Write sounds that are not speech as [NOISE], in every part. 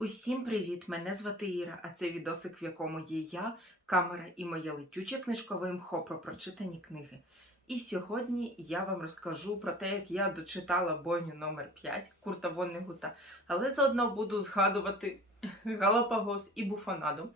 Усім привіт! Мене звати Іра, а це відосик, в якому є я, камера і моє летюче книжкове мхо про прочитані книги. І сьогодні я вам розкажу про те, як я дочитала бойню номер 5 Курта Воннегута, але заодно буду згадувати [CLEARS THROAT] Галапагос і Буфонаду.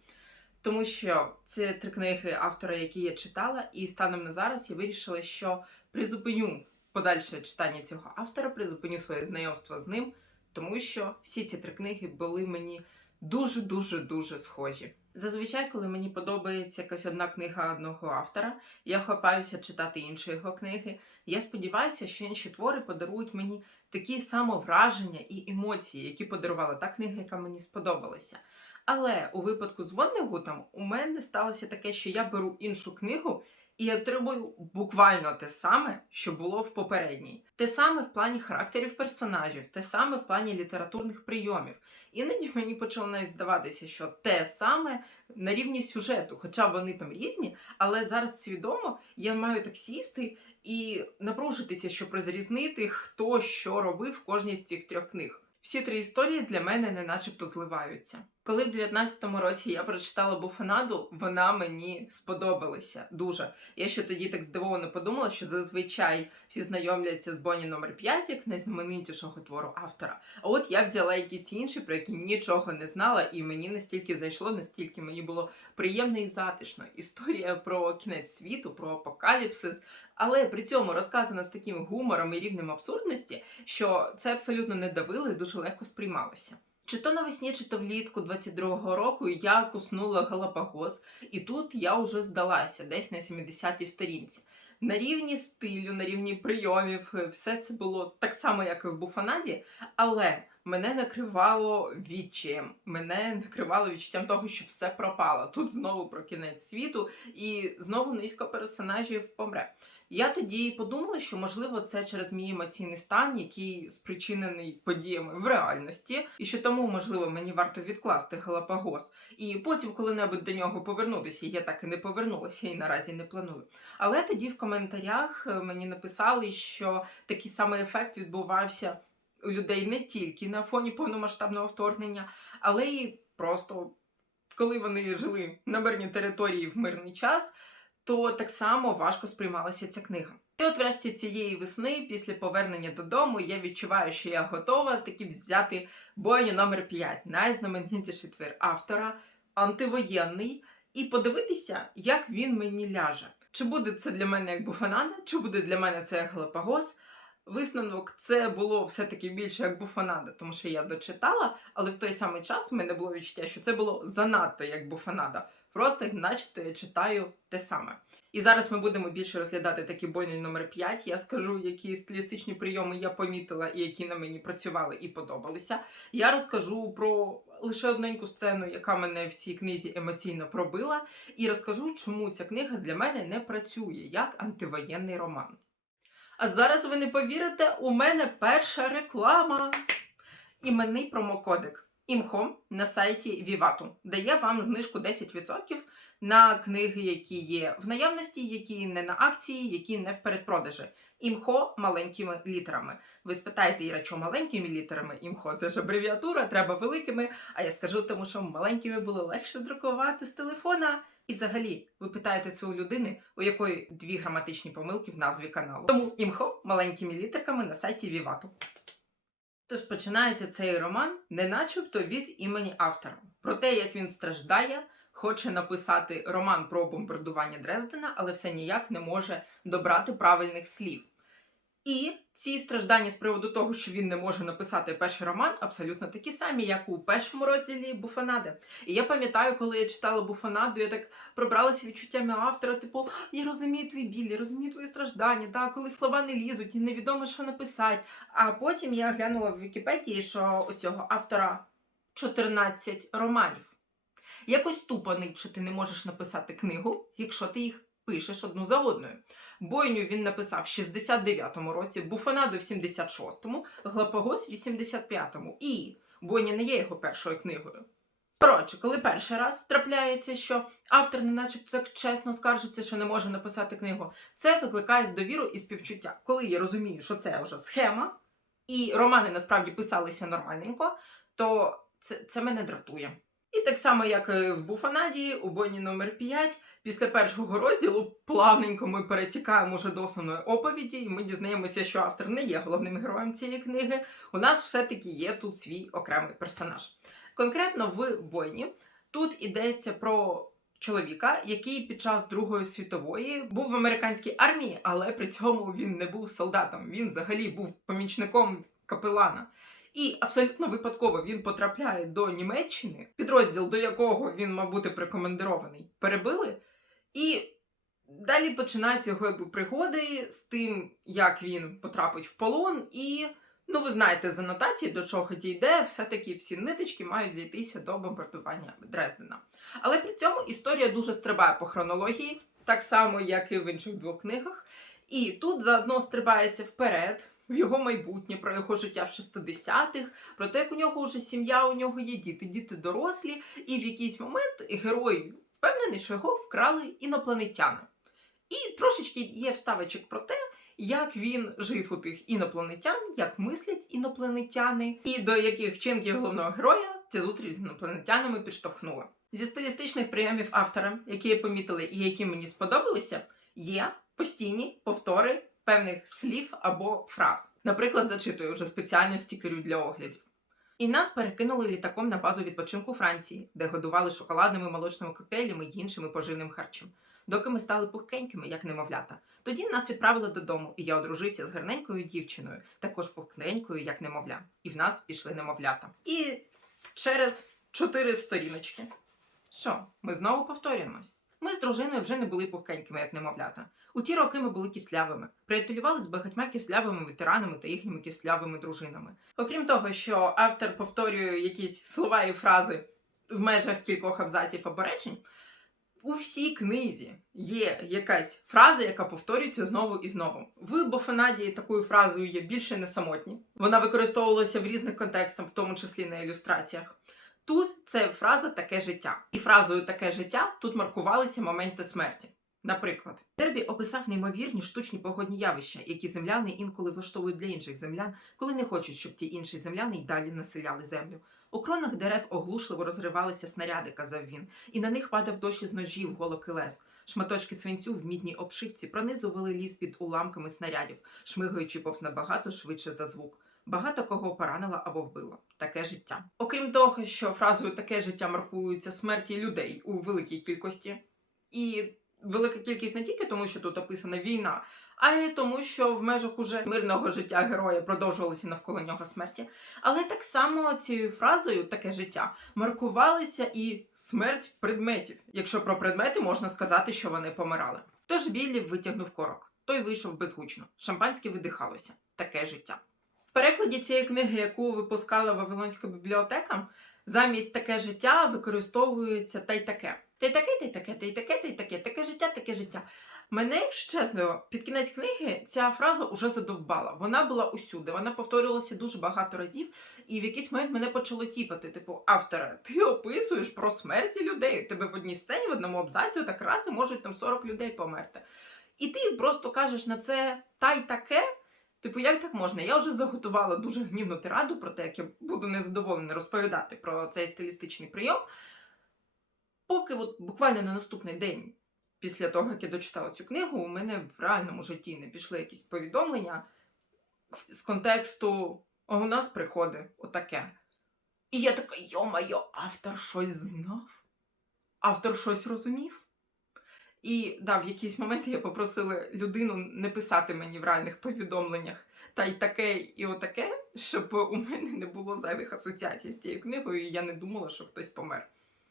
Тому що це три книги автора, які я читала, і станом на зараз я вирішила, що призупиню подальше читання цього автора, призупиню своє знайомство з ним, тому що всі ці три книги були мені дуже-дуже дуже схожі. Зазвичай, коли мені подобається якась одна книга одного автора, я хапаюся читати інші його книги. Я сподіваюся, що інші твори подарують мені такі самовраження і емоції, які подарувала та книга, яка мені сподобалася. Але у випадку з Воннегутом у мене сталося таке, що я беру іншу книгу і отримую буквально те саме, що було в попередній. Те саме в плані характерів персонажів, те саме в плані літературних прийомів. Іноді мені почало навіть здаватися, що те саме на рівні сюжету, хоча вони там різні, але зараз свідомо я маю так сісти і напружитися, щоб розрізнити, хто що робив в кожній з цих трьох книг. Всі три історії для мене не начебто зливаються. Коли в 19-му році я прочитала Буфонаду, вона мені сподобалася дуже. Я ще тоді так здивовано подумала, що зазвичай всі знайомляться з Бонні номер 5 як найзнаменитішого твору автора. А от я взяла якісь інші, про які нічого не знала, і мені настільки зайшло, настільки мені було приємно і затишно. Історія про кінець світу, про апокаліпсис, але при цьому розказана з таким гумором і рівнем абсурдності, що це абсолютно не давило і дуже легко сприймалося. Чи то навесні, чи то влітку 22-го року я куснула Галапагос, і тут я вже здалася десь на 70-й сторінці. На рівні стилю, на рівні прийомів, все це було так само, як і в Буфанаді, але мене накривало відчаєм, мене накривало відчуттям того, що все пропало. Тут знову про кінець світу, і знову низько персонажів помре. Я тоді подумала, що можливо це через мій емоційний стан, який спричинений подіями в реальності, і що тому, можливо, мені варто відкласти Галапагос. І потім коли-небудь до нього повернутися. Я так і не повернулася і наразі не планую. Але тоді в коментарях е, мені написали, що такий самий ефект відбувався у людей не тільки на фоні повномасштабного вторгнення, але й просто коли вони жили на мирній території в мирний час то так само важко сприймалася ця книга. І от врешті цієї весни, після повернення додому, я відчуваю, що я готова таки взяти бойню номер 5 найзнаменитіший твір автора, антивоєнний, і подивитися, як він мені ляже. Чи буде це для мене як буфанада, чи буде для мене це як Галапагос. Висновок це було все-таки більше як буфанада, тому що я дочитала, але в той самий час в мене було відчуття, що це було занадто як буфанада. Просто начебто я читаю те саме. І зараз ми будемо більше розглядати такі бойні номер 5. Я скажу, які стилістичні прийоми я помітила і які на мені працювали і подобалися. Я розкажу про лише одненьку сцену, яка мене в цій книзі емоційно пробила, і розкажу, чому ця книга для мене не працює як антивоєнний роман. А зараз ви не повірите, у мене перша реклама. Іменний промокодик імхо на сайті Вівату дає вам знижку 10% на книги, які є в наявності, які не на акції, які не в передпродажі. Імхо маленькими літерами. Ви спитаєте, Іра, що маленькими літерами імхо? Це ж абревіатура, треба великими. А я скажу, тому що маленькими було легше друкувати з телефона. І взагалі, ви питаєте це у людини, у якої дві граматичні помилки в назві каналу. Тому імхо маленькими літерками на сайті Вівату. Тож починається цей роман не начебто від імені автора. Про те, як він страждає, хоче написати роман про бомбардування Дрездена, але все ніяк не може добрати правильних слів. І ці страждання з приводу того, що він не може написати перший роман, абсолютно такі самі, як у першому розділі Буфонади. І я пам'ятаю, коли я читала Буфонаду, я так пробралася відчуттями автора, типу, я розумію твій біль, я розумію твої страждання, да, коли слова не лізуть і невідомо, що написати. А потім я глянула в Вікіпедії, що у цього автора 14 романів. Якось тупо що ти не можеш написати книгу, якщо ти їх пишеш одну за одною. Бойню він написав в 69-му році, Буфонаду в 76-му, Глапагос в 85-му. І Бойня не є його першою книгою. Коротше, коли перший раз трапляється, що автор не начебто так чесно скаржиться, що не може написати книгу, це викликає довіру і співчуття. Коли я розумію, що це вже схема, і романи насправді писалися нормальненько, то це, це мене дратує. І так само, як в Буфанаді, у бойні номер 5 після першого розділу плавненько ми перетікаємо уже до основної оповіді, і ми дізнаємося, що автор не є головним героєм цієї книги. У нас все-таки є тут свій окремий персонаж. Конкретно в бойні тут йдеться про чоловіка, який під час Другої світової був в американській армії, але при цьому він не був солдатом. Він взагалі був помічником капелана. І абсолютно випадково він потрапляє до Німеччини, підрозділ до якого він мав бути прикомандирований, перебили. І далі починаються його якби, пригоди з тим, як він потрапить в полон. І, ну, ви знаєте, з анотації, до чого дійде, все-таки всі ниточки мають зійтися до бомбардування Дрездена. Але при цьому історія дуже стрибає по хронології, так само, як і в інших двох книгах. І тут заодно стрибається вперед в його майбутнє, про його життя в 60-х, про те, як у нього вже сім'я, у нього є діти, діти дорослі, і в якийсь момент герой впевнений, що його вкрали інопланетяни. І трошечки є вставочок про те, як він жив у тих інопланетян, як мислять інопланетяни, і до яких вчинків головного героя ця зустріч з інопланетянами підштовхнула. Зі стилістичних прийомів автора, які я помітила і які мені сподобалися, є постійні повтори певних слів або фраз. Наприклад, зачитую вже спеціально стікерю для оглядів. І нас перекинули літаком на базу відпочинку Франції, де годували шоколадними молочними коктейлями й іншими поживним харчем. Доки ми стали пухкенькими, як немовлята. Тоді нас відправили додому, і я одружився з гарненькою дівчиною, також пухкенькою, як немовля. І в нас пішли немовлята. І через чотири сторіночки. Що, ми знову повторюємось? Ми з дружиною вже не були пухкенькими, як немовлята. У ті роки ми були кислявими, приятелювали з багатьма кислявими ветеранами та їхніми кислявими дружинами. Окрім того, що автор повторює якісь слова і фрази в межах кількох абзаців або речень, у всій книзі є якась фраза, яка повторюється знову і знову. В Бофенаді такою фразою є більше не самотні. Вона використовувалася в різних контекстах, в тому числі на ілюстраціях. Тут це фраза таке життя. І фразою таке життя тут маркувалися моменти смерті. Наприклад, Дербі описав неймовірні штучні погодні явища, які земляни інколи влаштовують для інших землян, коли не хочуть, щоб ті інші земляни й далі населяли землю. У кронах дерев оглушливо розривалися снаряди, казав він, і на них падав дощ із ножів, голок і лез. Шматочки свинцю в мідній обшивці пронизували ліс під уламками снарядів, шмигаючи повз набагато швидше за звук. Багато кого поранило або вбило. Таке життя. Окрім того, що фразою таке життя маркуються смерті людей у великій кількості, і велика кількість не тільки тому, що тут описана війна, а й тому, що в межах уже мирного життя героя продовжувалися навколо нього смерті. Але так само цією фразою таке життя маркувалися і смерть предметів, якщо про предмети можна сказати, що вони помирали. Тож Біллі витягнув корок. Той вийшов безгучно. Шампанське видихалося. Таке життя. В перекладі цієї книги, яку випускала Вавилонська бібліотека, замість таке життя використовується та й таке. Та й таке, та й таке, та й таке, та й таке, таке життя, таке життя. Мене, якщо чесно, під кінець книги ця фраза уже задовбала. Вона була усюди, вона повторювалася дуже багато разів, і в якийсь момент мене почало тіпати. Типу, автора, ти описуєш про смерті людей. У тебе в одній сцені, в одному абзаці, так раз і можуть там 40 людей померти. І ти просто кажеш на це та й таке. Типу, як так можна? Я вже заготувала дуже гнівну тираду про те, як я буду незадоволена розповідати про цей стилістичний прийом. Поки от буквально на наступний день після того, як я дочитала цю книгу, у мене в реальному житті не пішли якісь повідомлення з контексту «О, у нас приходить отаке. І я така, йо-майо, автор щось знав? Автор щось розумів? І да, в якийсь момент я попросила людину не писати мені в реальних повідомленнях та й таке, і отаке, щоб у мене не було зайвих асоціацій з цією книгою, і я не думала, що хтось помер.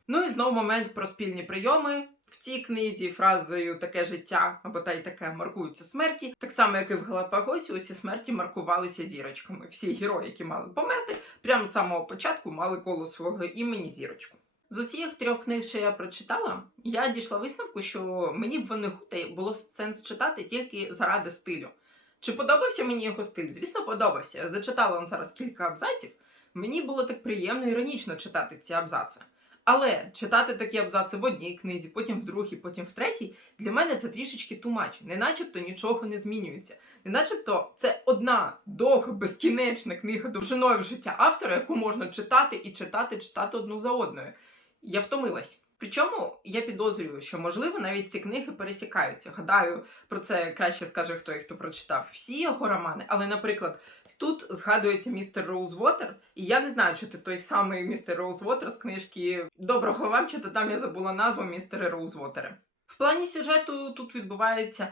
Ну і знову момент про спільні прийоми. В цій книзі фразою таке життя або та й таке маркуються смерті. Так само, як і в Галапагосі, усі смерті маркувалися зірочками. Всі герої, які мали померти, прямо з самого початку мали коло свого імені зірочку. З усіх трьох книг, що я прочитала, я дійшла висновку, що мені б Ванегута було сенс читати тільки заради стилю. Чи подобався мені його стиль? Звісно, подобався. Я зачитала вам зараз кілька абзаців. Мені було так приємно іронічно читати ці абзаци. Але читати такі абзаци в одній книзі, потім в другій, потім в третій, для мене це трішечки тумач. Не начебто нічого не змінюється. Не начебто це одна довга, безкінечна книга довжиною в життя автора, яку можна читати і читати, читати одну за одною. Я втомилась. Причому я підозрюю, що можливо навіть ці книги пересікаються. Гадаю, про це краще скаже хто хто прочитав всі його романи. Але, наприклад, тут згадується містер Роузвотер, і я не знаю, чи це той самий містер Роузвотер з книжки Доброго вам, чи то там я забула назву містера Роузвотера. В плані сюжету тут відбувається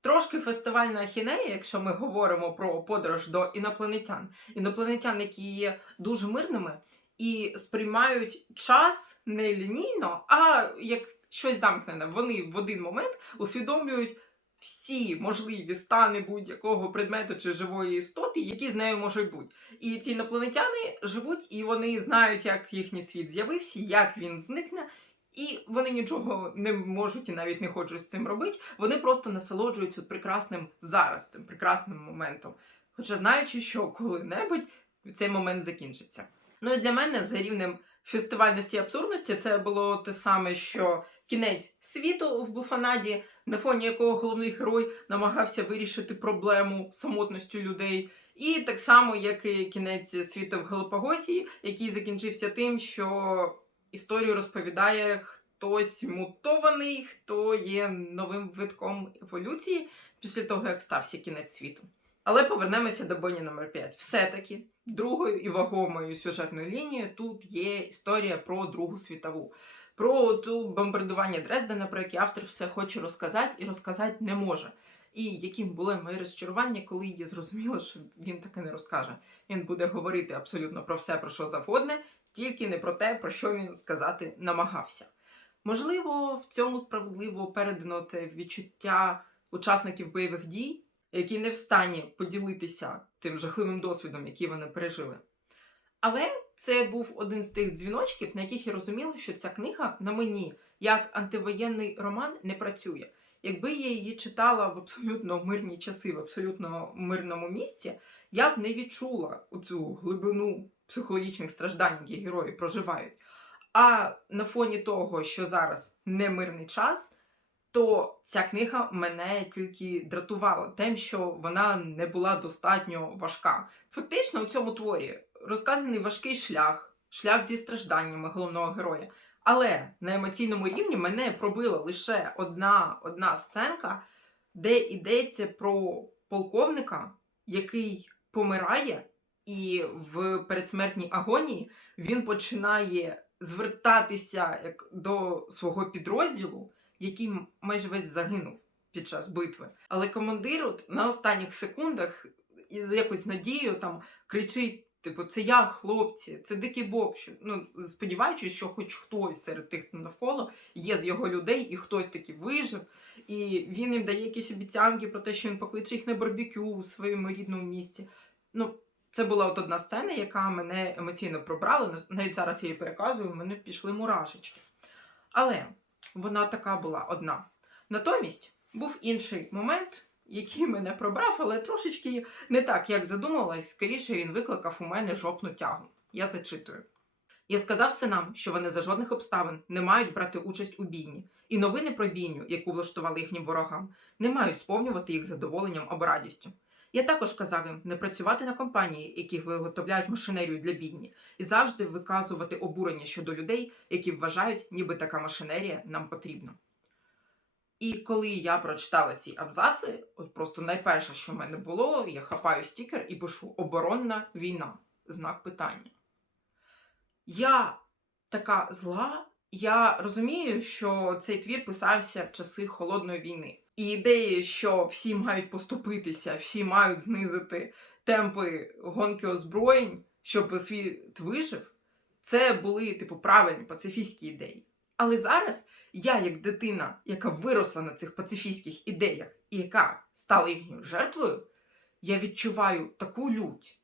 трошки фестивальна ахінея, якщо ми говоримо про подорож до інопланетян. Інопланетян, які є дуже мирними і сприймають час не лінійно, а як щось замкнене. Вони в один момент усвідомлюють всі можливі стани будь-якого предмету чи живої істоти, які з нею можуть бути. І ці інопланетяни живуть, і вони знають, як їхній світ з'явився, як він зникне. І вони нічого не можуть і навіть не хочуть з цим робити. Вони просто насолоджуються прекрасним зараз, цим прекрасним моментом. Хоча знаючи, що коли-небудь цей момент закінчиться. Ну і для мене за рівнем фестивальності і абсурдності це було те саме, що кінець світу в Буфанаді, на фоні якого головний герой намагався вирішити проблему самотністю людей. І так само, як і кінець світу в Галапагосі, який закінчився тим, що історію розповідає хтось мутований, хто є новим витком еволюції після того, як стався кінець світу. Але повернемося до Боні номер 5. Все-таки другою і вагомою сюжетною лінією тут є історія про Другу світову, про ту бомбардування Дрездена, про яке автор все хоче розказати і розказати не може. І яким було моє розчарування, коли я зрозуміла, що він таки не розкаже. Він буде говорити абсолютно про все, про що завгодне, тільки не про те, про що він сказати намагався. Можливо, в цьому справедливо передано те відчуття учасників бойових дій, які не в стані поділитися тим жахливим досвідом, який вони пережили. Але це був один з тих дзвіночків, на яких я розуміла, що ця книга на мені, як антивоєнний роман, не працює. Якби я її читала в абсолютно мирні часи, в абсолютно мирному місці, я б не відчула цю глибину психологічних страждань, які герої проживають. А на фоні того, що зараз не мирний час, то ця книга мене тільки дратувала тим, що вона не була достатньо важка. Фактично, у цьому творі розказаний важкий шлях, шлях зі стражданнями головного героя. Але на емоційному рівні мене пробила лише одна, одна сценка, де йдеться про полковника, який помирає, і в передсмертній агонії він починає звертатися як до свого підрозділу, який майже весь загинув під час битви. Але командир от на останніх секундах із якось надією там кричить. Типу, це я, хлопці, це дикий боб. Ну, сподіваючись, що хоч хтось серед тих, хто навколо, є з його людей, і хтось таки вижив, і він їм дає якісь обіцянки про те, що він покличе їх на барбекю у своєму рідному місті. Ну, це була от одна сцена, яка мене емоційно пробрала. Навіть зараз я її переказую, в мене пішли мурашечки. Але вона така була одна. Натомість був інший момент, який мене пробрав, але трошечки не так, як задумалась, скоріше він викликав у мене жопну тягу. Я зачитую. Я сказав синам, що вони за жодних обставин не мають брати участь у бійні, і новини про бійню, яку влаштували їхнім ворогам, не мають сповнювати їх задоволенням або радістю. Я також казав їм не працювати на компанії, які виготовляють машинерію для бійні, і завжди виказувати обурення щодо людей, які вважають, ніби така машинерія нам потрібна. І коли я прочитала ці абзаци, от просто найперше, що в мене було, я хапаю стікер і пишу оборонна війна. Знак питання. Я така зла. Я розумію, що цей твір писався в часи холодної війни. І ідеї, що всі мають поступитися, всі мають знизити темпи гонки озброєнь, щоб світ вижив, це були типу правильні пацифістські ідеї. Але зараз я, як дитина, яка виросла на цих пацифістських ідеях і яка стала їхньою жертвою, я відчуваю таку лють.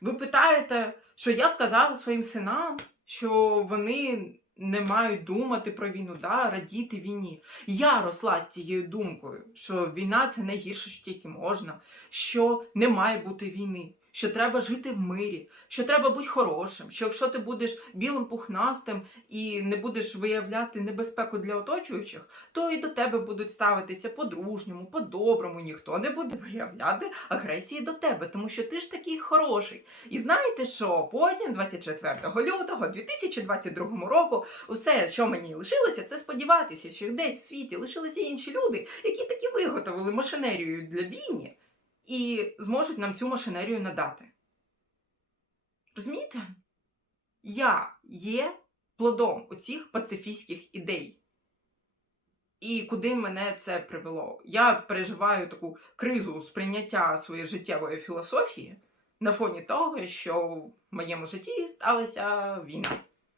Ви питаєте, що я сказав своїм синам, що вони не мають думати про війну, да, радіти війні. Я росла з цією думкою, що війна це найгірше, що тільки можна, що не має бути війни, що треба жити в мирі, що треба бути хорошим, що якщо ти будеш білим пухнастим і не будеш виявляти небезпеку для оточуючих, то і до тебе будуть ставитися по-дружньому, по-доброму, ніхто не буде виявляти агресії до тебе, тому що ти ж такий хороший. І знаєте що? Потім, 24 лютого 2022 року, усе, що мені лишилося, це сподіватися, що десь в світі лишилися інші люди, які таки виготовили машинерію для бійні і зможуть нам цю машинерію надати. Розумієте? Я є плодом оцих пацифістських ідей. І куди мене це привело? Я переживаю таку кризу сприйняття своєї життєвої філософії на фоні того, що в моєму житті сталася війна.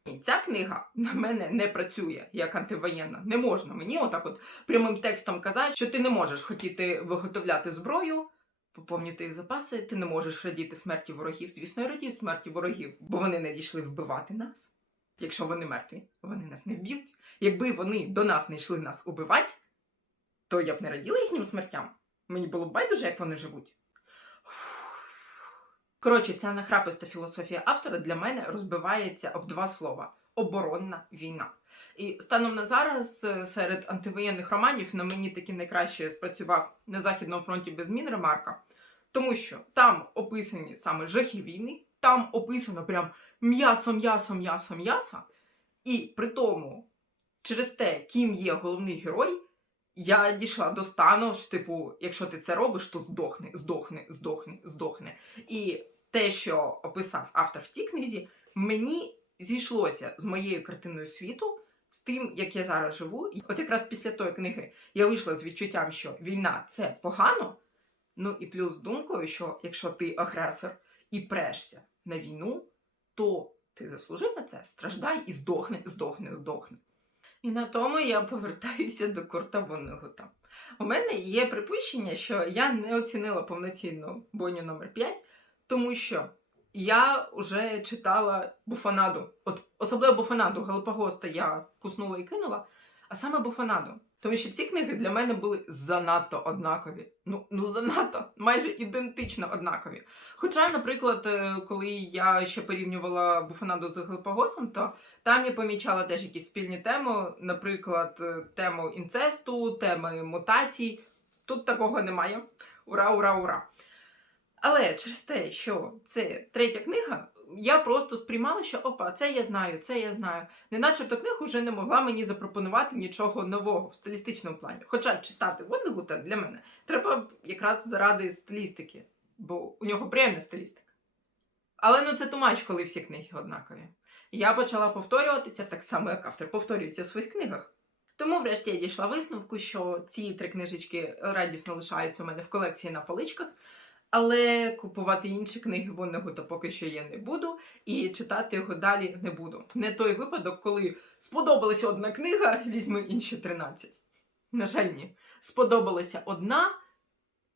І ця книга на мене не працює як антивоєнна. Не можна мені отак от прямим текстом казати, що ти не можеш хотіти виготовляти зброю, поповнювати їх запаси, ти не можеш радіти смерті ворогів. Звісно, я радію смерті ворогів, бо вони не дійшли вбивати нас. Якщо вони мертві, вони нас не вб'ють. Якби вони до нас не йшли нас убивати, то я б не раділа їхнім смертям. Мені було б байдуже, як вони живуть. Коротше, ця нахраписта філософія автора для мене розбивається об два слова: оборонна війна. І станом на зараз е, серед антивоєнних романів на мені таки найкраще спрацював на Західному фронті без змін ремарка, тому що там описані саме жахи війни, там описано прям м'ясо, м'ясо, м'ясо, м'ясо. І при тому, через те, ким є головний герой, я дійшла до стану, що, типу, якщо ти це робиш, то здохни, здохни, здохни, здохни. І те, що описав автор в тій книзі, мені зійшлося з моєю картиною світу, з тим, як я зараз живу. І от якраз після тої книги я вийшла з відчуттям, що війна це погано. Ну і плюс думкою, що якщо ти агресор і прешся на війну, то ти заслужив на це, страждай і здохни, здохни, здохни. І на тому я повертаюся до Курта Воннегута. У мене є припущення, що я не оцінила повноцінно бойню номер 5 тому що я вже читала буфонаду. От особливо буфонаду Галапагоста я куснула і кинула, а саме буфонаду. Тому що ці книги для мене були занадто однакові. Ну, ну занадто, майже ідентично однакові. Хоча, наприклад, е, коли я ще порівнювала буфонаду з Галапагосом, то там я помічала теж якісь спільні теми, наприклад, е, тему інцесту, теми мутацій. Тут такого немає. Ура, ура, ура! Але через те, що це третя книга, я просто сприймала, що опа, це я знаю, це я знаю. Неначе та книга вже не могла мені запропонувати нічого нового в стилістичному плані. Хоча читати Воннегута для мене треба якраз заради стилістики, бо у нього приємна стилістика. Але ну це тумач, коли всі книги однакові. Я почала повторюватися так само, як автор повторюється в своїх книгах. Тому, врешті, я дійшла висновку, що ці три книжечки радісно лишаються у мене в колекції на поличках. Але купувати інші книги Воннегута поки що я не буду, і читати його далі не буду. Не той випадок, коли сподобалася одна книга, візьми інші 13. На жаль, ні. Сподобалася одна,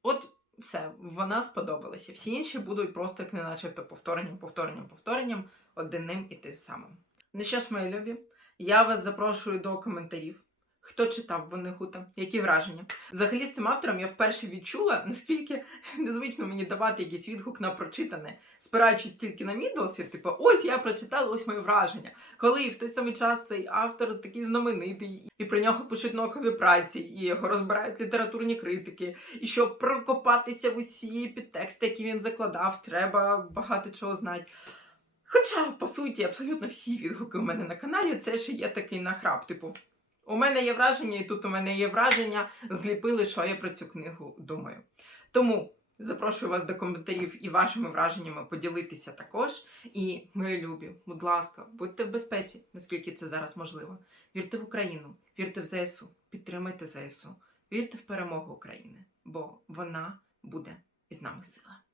от все, вона сподобалася. Всі інші будуть просто як не начебто повторенням, повторенням, повторенням, одним і тим самим. Ну що ж, мої любі, я вас запрошую до коментарів. Хто читав Воннегута? Які враження? Взагалі з цим автором я вперше відчула, наскільки [LAUGHS] незвично мені давати якийсь відгук на прочитане, спираючись тільки на мій досвід, типу, ось я прочитала, ось мої враження. Коли в той самий час цей автор такий знаменитий, і про нього пишуть наукові праці, і його розбирають літературні критики. І щоб прокопатися в усі підтексти, які він закладав, треба багато чого знати. Хоча, по суті, абсолютно всі відгуки у мене на каналі це ще є такий нахрап, типу. У мене є враження, і тут у мене є враження, зліпили, що я про цю книгу думаю. Тому запрошую вас до коментарів і вашими враженнями поділитися також. І, мої любі, будь ласка, будьте в безпеці, наскільки це зараз можливо. Вірте в Україну, вірте в ЗСУ, підтримайте ЗСУ, вірте в перемогу України, бо вона буде із нами сила.